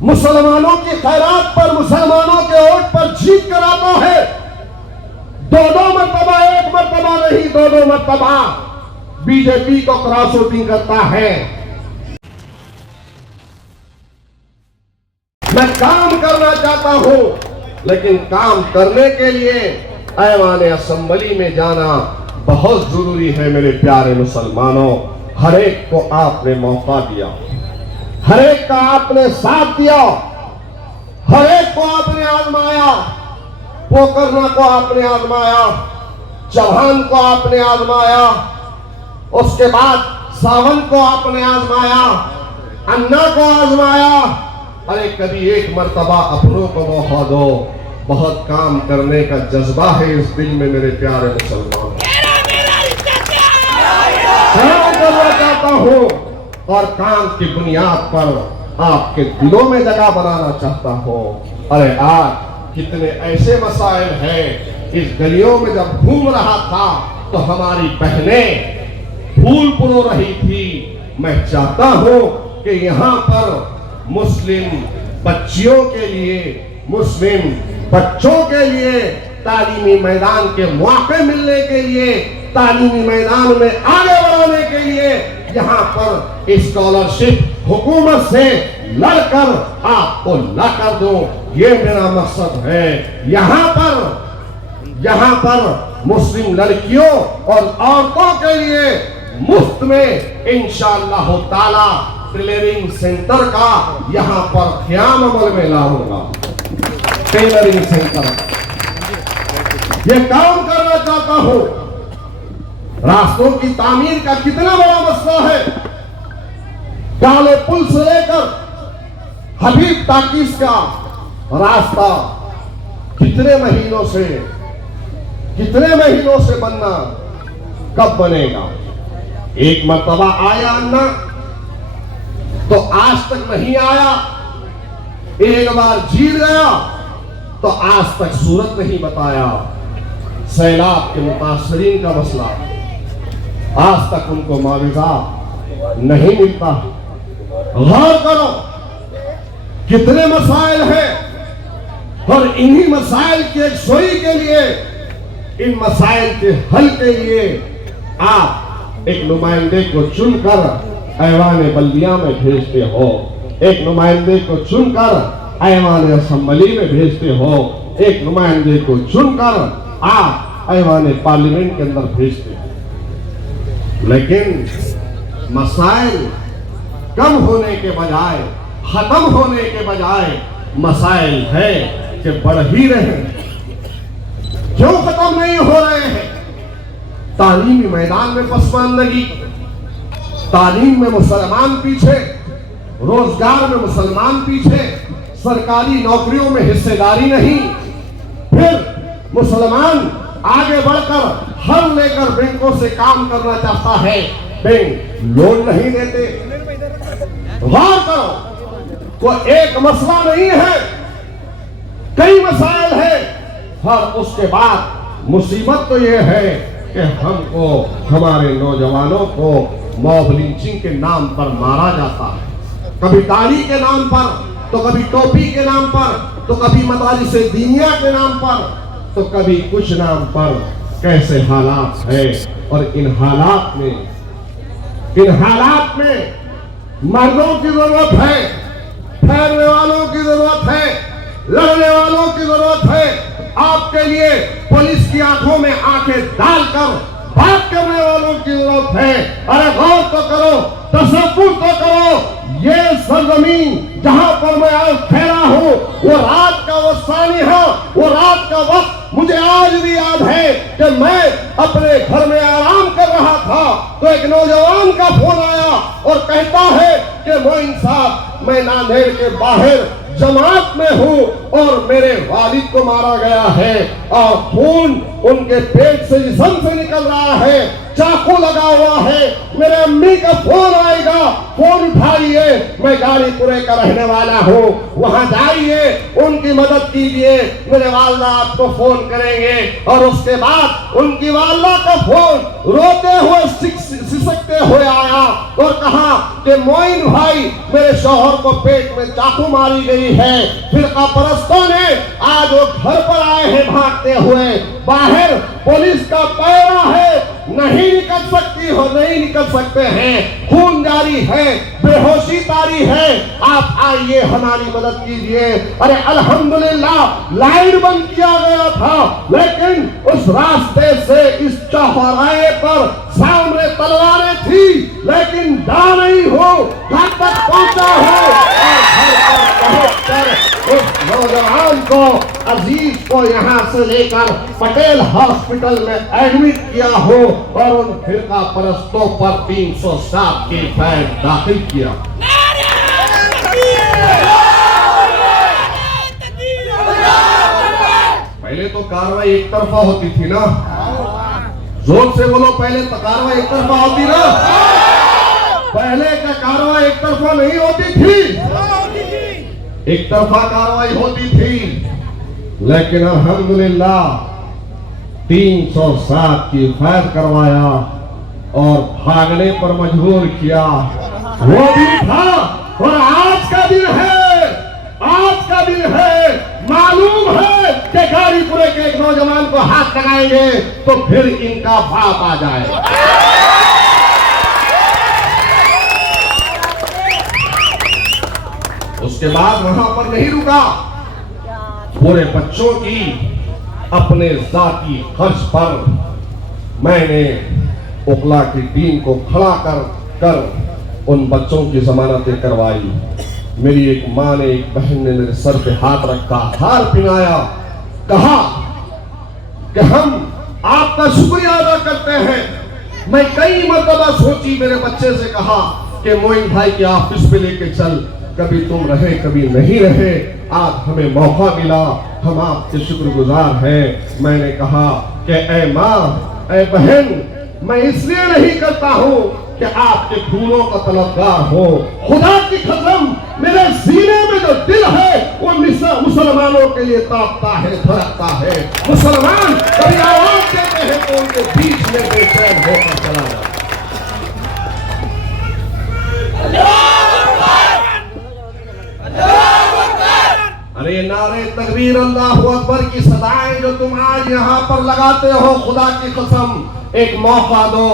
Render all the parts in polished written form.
मुसलमानों की खैरात पर, मुसलमानों के वोट पर जीत कर आता है। दो मरतबा, एक मरतबा नहीं, दो मरतबा बीजेपी को क्रॉस वोटिंग करता है। मैं काम करना चाहता हूं, लेकिन काम करने के लिए ऐवान असेंबली में जाना बहुत जरूरी है। मेरे प्यारे मुसलमानों, हर एक को आपने मौका दिया, हर एक का आपने साथ दिया, हर एक को आपने आजमाया। पोकरना को आपने आजमाया, चौहान को आपने आजमाया, उसके बाद सावंत को आपने आजमाया, अन्ना को आजमाया। अरे कभी एक मर्तबा अपनों को मौका दो। बहुत काम करने का जज्बा है इस दिल में मेरे प्यारे मुसलमान। काम करना चाहता हूं और काम की बुनियाद पर आपके दिलों में जगह बनाना चाहता हूं। अरे आज कितने ऐसे मसाइल हैं। इस गलियों में जब घूम रहा था तो हमारी बहनें फूल पुरो रही थी। मैं चाहता हूं कि यहाँ पर मुस्लिम बच्चियों के लिए, मुस्लिम बच्चों के लिए तालीमी मैदान के मौके मिलने के लिए, तालीमी मैदान में आगे बढ़ाने के लिए यहाँ पर स्कॉलरशिप हुकूमत से लड़कर आपको ला कर दो। ये मेरा मकसद है। यहाँ पर मुस्लिम लड़कियों और औरतों के लिए मुफ्त में इंशाअल्लाह ताला टेलरिंग सेंटर का यहाँ पर क़याम अमल में लाऊंगा। टेलरिंग सेंटर ये काम करना चाहता हूं। रास्तों की तामीर का कितना बड़ा मसला है। काले पुल से लेकर हबीब टाकीज का रास्ता कितने महीनों से बनना, कब बनेगा? एक मर्तबा आया अन्ना तो आज तक नहीं आया, एक बार जीत गया तो आज तक सूरत नहीं बताया। सैलाब के मुतासरीन का मसला, आज तक उनको मुआवजा नहीं मिलता। गौर करो कितने मसाइल हैं और इन्हीं मसाइल की एक सोई के लिए, इन मसाइल के हल के लिए आप एक नुमाइंदे को चुनकर ऐवान बल्दिया में भेजते हो, एक नुमाइंदे को चुनकर ऐवान असेंबली में भेजते हो, एक नुमाइंदे को चुनकर आप ऐवान पार्लियामेंट के अंदर भेजते हो। लेकिन मसाइल कम होने के बजाय, खत्म होने के बजाय मसाइल है कि बढ़ ही रहे। क्यों खत्म नहीं हो रहे हैं? तालीमी मैदान में पसमानदगी, तालीम में मुसलमान पीछे, रोजगार में मुसलमान पीछे, सरकारी नौकरियों में हिस्सेदारी नहीं। फिर मुसलमान आगे बढ़कर हल लेकर बैंकों से काम करना चाहता है, बैंक लोन नहीं देते। गौर करो, कोई एक मसला नहीं है, कई मसाइल है। और उसके बाद मुसीबत तो यह है कि हमको, हमारे नौजवानों को मॉब लिंचिंग के नाम पर मारा जाता है। कभी दाढ़ी के नाम पर, तो कभी टोपी के नाम पर, तो कभी मदारिसे दीनिया के नाम पर, तो कभी कुछ नाम पर। कैसे हालात है। और इन हालात में मर्दों की जरूरत है, ठहरने वालों की जरूरत है, लड़ने वालों की जरूरत है। आपके लिए पुलिस की आंखों में आंखें डालकर बात करने वालों की जरूरत है। अरे गौर तो करो, तसव्वुर तो करो। ये सरजमीन जहां पर मैं आज ठहरा हूं, वो रात का वो सानिहा, वो रात का वक्त मुझे आज भी याद है कि मैं अपने घर में आराम कर रहा था तो एक नौजवान का फोन आया और कहता है कि मोइन साहब, मैं नांदेड़ के बाहर जमात में हूं और मेरे वालिद को मारा गया है। और खून उनके पेट से जिस्म से निकल रहा है, चाकू लगा हुआ है, मेरे अम्मी का फोन आएगा, फोन उठाइए, मैं गाड़ीपुरे का रहने वाला हूँ, वहां जाइए, उनकी मदद कीजिए, मेरे वालदा आपको फोन करेंगे। और उसके बाद उनकी वालदा का फोन रोते हुए सिसकते हुए आया और कहा कि मोइन भाई, मेरे शौहर को पेट में चाकू मारी गई है। फिरका परस्तों ने आज वो घर पर आए हैं भागते हुए, बाहर पुलिस का पैरा है, नहीं निकल सकती हो, नहीं निकल सकते हैं, खून जारी है, बेहोशी तारी है, आप आइए हमारी मदद कीजिए। अरे अल्हम्दुलिल्लाह लाइन बंद किया गया था, लेकिन उस रास्ते से इस चौराहे पर सामने तलवारें थी, लेकिन जा नहीं हो, घर तक पहुंचा हो और घर पर पहुंचकर उस नौजवान को, अजीज को यहाँ से लेकर पटेल हॉस्पिटल में एडमिट किया हो और उन फिरका परस्तों पर 307 की फैन दाखिल किया। पहले तो कार्रवाई एक तरफा होती थी ना, जोर से बोलो, पहले तो कार्रवाई एक तरफा होती ना, पहले का कार्रवाई एक तरफा नहीं होती थी, एक तरफा कार्रवाई होती थी। लेकिन अल्हम्दुलिल्लाह 307 की फैद करवाया और भागने पर मजबूर किया, वो दिन था। और आज का दिन है, आज का दिन है, मालूम है कि गाड़ीपुरे के एक नौजवान को हाथ लगाएंगे तो फिर इनका बाप आ जाए। उसके बाद वहां पर नहीं रुका, पूरे बच्चों की अपने जाती खर्च पर मैंने उकला की टीम को खड़ा कर उन बच्चों की जमानतें करवाई। मेरी एक माँ ने, एक बहन ने मेरे सर पे हाथ रखा, हार पिनाया, कहा कि हम आपका शुक्रिया अदा करते हैं। मैं कई मर्तबा सोची, मेरे बच्चे से कहा कि मोइन भाई के ऑफिस पे लेके चल, कभी तुम रहे कभी नहीं रहे, आज हमें मौका मिला, हम आपके शुक्रगुजार हैं। मैंने कहा कि ऐ माँ, ऐ बहन, मैं इसलिए नहीं करता हूँ कि आपके फूलों का तलबगार हो, खुदा की कसम मेरे सीने में जो दिल है वो मुसलमानों के लिए ताकता है, धड़कता है। मुसलमान कभी आवाज देते हैं तो उनके बीच में बेचैन होकर चला जाता। अरे नारे तकबीर, अल्लाहु अकबर की सदाएं जो तुम आज यहाँ पर लगाते हो, खुदा की कसम एक मौका दो,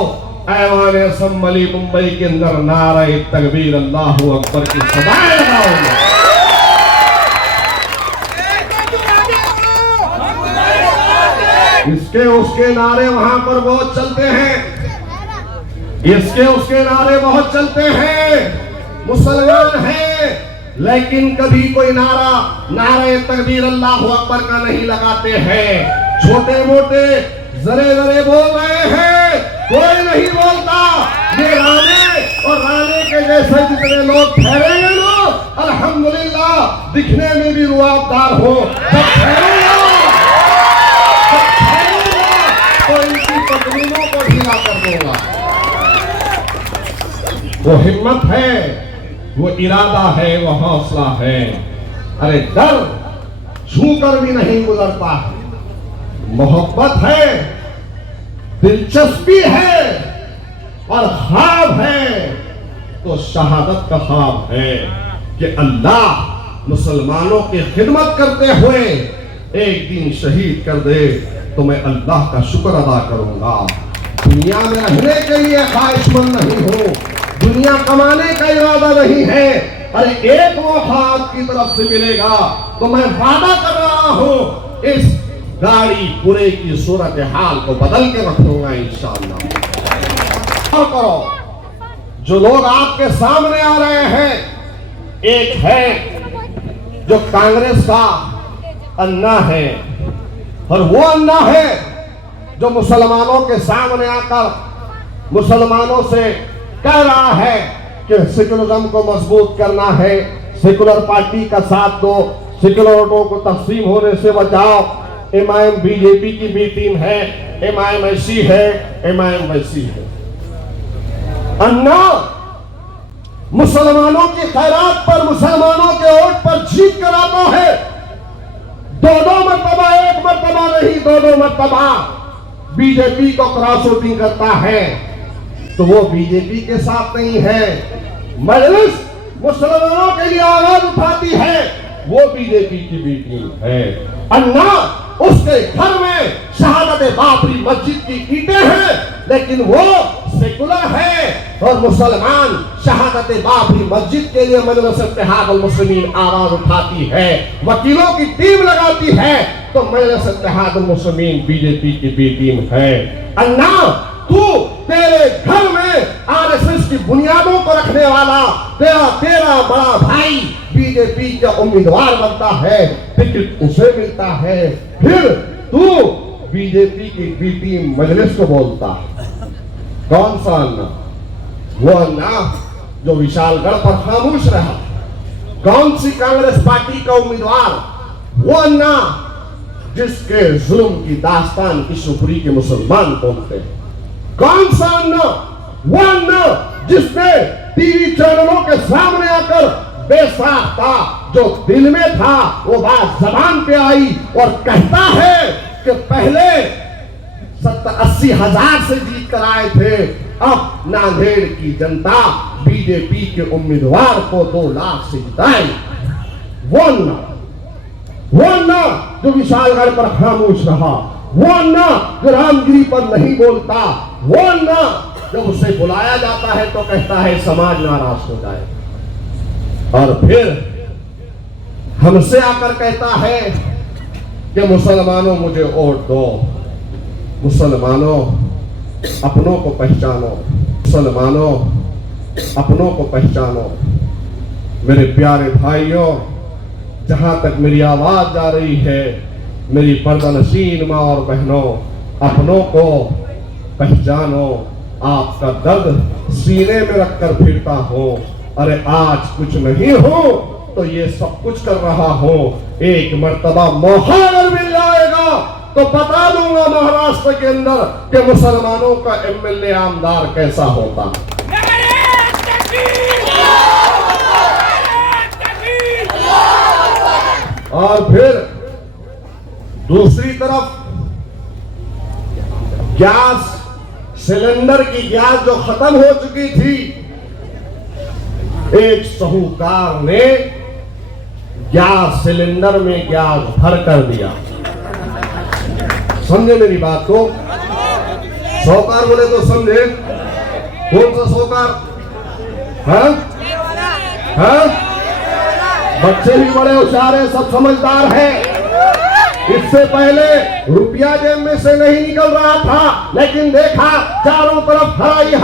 ऐवान असम्बली मुंबई के अंदर नारे तकबीर, अल्लाहु अकबर की सदाएं लगाओ। इसके उसके नारे वहां पर बहुत चलते हैं, इसके उसके नारे बहुत चलते हैं, मुसलमान हैं, लेकिन कभी कोई नारे तकबीर अल्लाहु अकबर का नहीं लगाते हैं। छोटे मोटे जरे जरे बोल रहे हैं, कोई नहीं बोलता। ये राने और राने के जैसे जितने लोग ठहरेंगे ना, अल्हम्दुलिल्लाह दिखने में भी रुआबदार हो, जब ठहरेगा तो इनकी पत्नियों को ढीला कर दूंगा। वो हिम्मत है, वो इरादा है, वो हौसला है। अरे डर छूकर भी नहीं गुजरता है, मोहब्बत है, दिलचस्पी है और ख्वाब है तो शहादत का ख्वाब है कि अल्लाह मुसलमानों की खिदमत करते हुए एक दिन शहीद कर दे तो मैं अल्लाह का शुक्र अदा करूंगा। दुनिया में रहने के लिए ख्वाहिशमंद नहीं हूं, दुनिया कमाने का इरादा नहीं है। अरे एक मौका आपकी तरफ से मिलेगा तो मैं वादा कर रहा हूं, इस गाड़ीपुरे की सूरत हाल को बदल के रखूंगा इंशाअल्लाह। और करो, जो लोग आपके सामने आ रहे हैं, एक है जो कांग्रेस का अन्ना है और वो अन्ना है जो मुसलमानों के सामने आकर मुसलमानों से कह रहा है कि सेकुलरिज्म को मजबूत करना है, सेकुलर पार्टी का साथ दो, सेकुलर वोटों को तकसीम होने से बचाओ। एमआईएम बीजेपी की बी टीम है, एमआईएम ऐसी है, एमआईएम वैसी है। अन्ना मुसलमानों की खैरात पर, मुसलमानों के वोट पर जीत कर आता है। दो मर्तबा, एक मर्तबा नहीं, दो मर्तबा बीजेपी को क्रॉस वोटिंग करता है, तो वो बीजेपी के साथ नहीं है। मजलिस मुसलमानों के लिए आवाज उठाती है, वो बीजेपी की बी टीम है। अन्ना उसके घर में शहादत बाबरी मस्जिद की ईंटें हैं, लेकिन वो सेकुलर है और मुसलमान शहादत बाबरी मस्जिद के लिए मजलिस इत्तेहादुल मुस्लिमीन आवाज उठाती है, वकीलों की टीम लगाती है, तो मजलिस इत्तेहादुल मुस्लिमीन बीजेपी की बी टीम है। अन्ना तू, तेरे घर में आरएसएस की बुनियादों को रखने वाला तेरा बड़ा भाई बीजेपी का उम्मीदवार बनता है, टिकट उसे मिलता है, फिर तू बीजेपी की बी टीम मजलिस को बोलता है। कौन सा अन्ना? वो अन्ना जो विशालगढ़ पर खामोश रहा। कौन सी कांग्रेस पार्टी का उम्मीदवार? वो अन्ना जिसके जुल्म की दास्तान किशोपुरी के मुसलमान बोलते हैं। कौन सा अन्ना? वो अन्ना जिसने टीवी चैनलों के सामने आकर बेसाख था, जो दिल में था वो बात जबान पे आई और कहता है कि पहले 70-80 हजार से जीत कर आए थे, अब नांदेड़ की जनता बीजेपी के उम्मीदवार को 2 लाख से जिताई। वो अन्ना जो विशालगढ़ पर खामोश रहा, वो अन्ना जो रामगिरी पर नहीं बोलता, वो अन्ना जब उसे बुलाया जाता है तो कहता है समाज नाराज हो जाए, और फिर हमसे आकर कहता है कि मुसलमानों मुझे वोट दो, मुसलमानों अपनों को पहचानो, मुसलमानों अपनों को पहचानो। मेरे प्यारे भाइयों, जहां तक मेरी आवाज जा रही है, मेरी पर्दानशीन माँ और बहनों, अपनों को पहचानो। आपका दर्द सीने में रखकर फिरता हूं। अरे आज कुछ नहीं हो तो ये सब कुछ कर रहा हूं। एक मर्तबा मौका अगर मिल जाएगा तो बता दूंगा महाराष्ट्र के अंदर कि मुसलमानों का एमएलए आमदार कैसा होता। और फिर दूसरी तरफ गैस सिलेंडर की गैस जो खत्म हो चुकी थी, एक साहूकार ने गैस सिलेंडर में गैस भर कर दिया। समझे मेरी बात को? साहूकार बोले तो समझे। कौन सा साहूकार? बच्चे भी बड़े होशियार हैं, सब समझदार हैं। इससे पहले रुपया जेब में से नहीं निकल रहा था, लेकिन देखा चारों तरफ हरा ही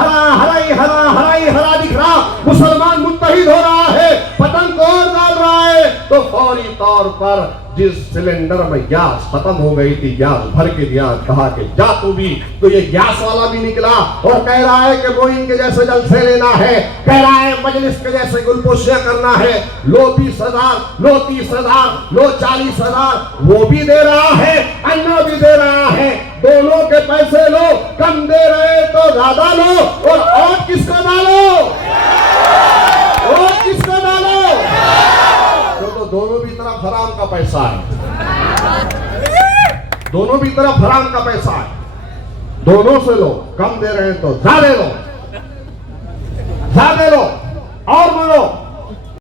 हरा दिख रहा, मुसलमान मुत्तहिद हो रहा है, पतंग को और डाल रहा है, तो फौरी तौर पर जिस सिलेंडर में गैस खत्म हो गई थी, गैस भर के दिया, कहा कि जा तू भी। तो ये गैस वाला भी निकला और कह रहा है कि मोइन के जैसे जलसे लेना है, कह रहा है मजलिस के जैसे गुलपोशियां करना है। लो 20,000, लो 30,000, लो 40,000, वो भी दे रहा है, अन्ना भी दे रहा है। दोनों के पैसे लो, कम दे रहे तो ज्यादा लो, और किसको डालो? और किसको डालो? तो दोनों भी तरफ हराम का पैसा है, दोनों भी तरफ हराम का पैसा है। दोनों से लो, कम दे रहे हैं तो ज्यादा लो, और बोलो।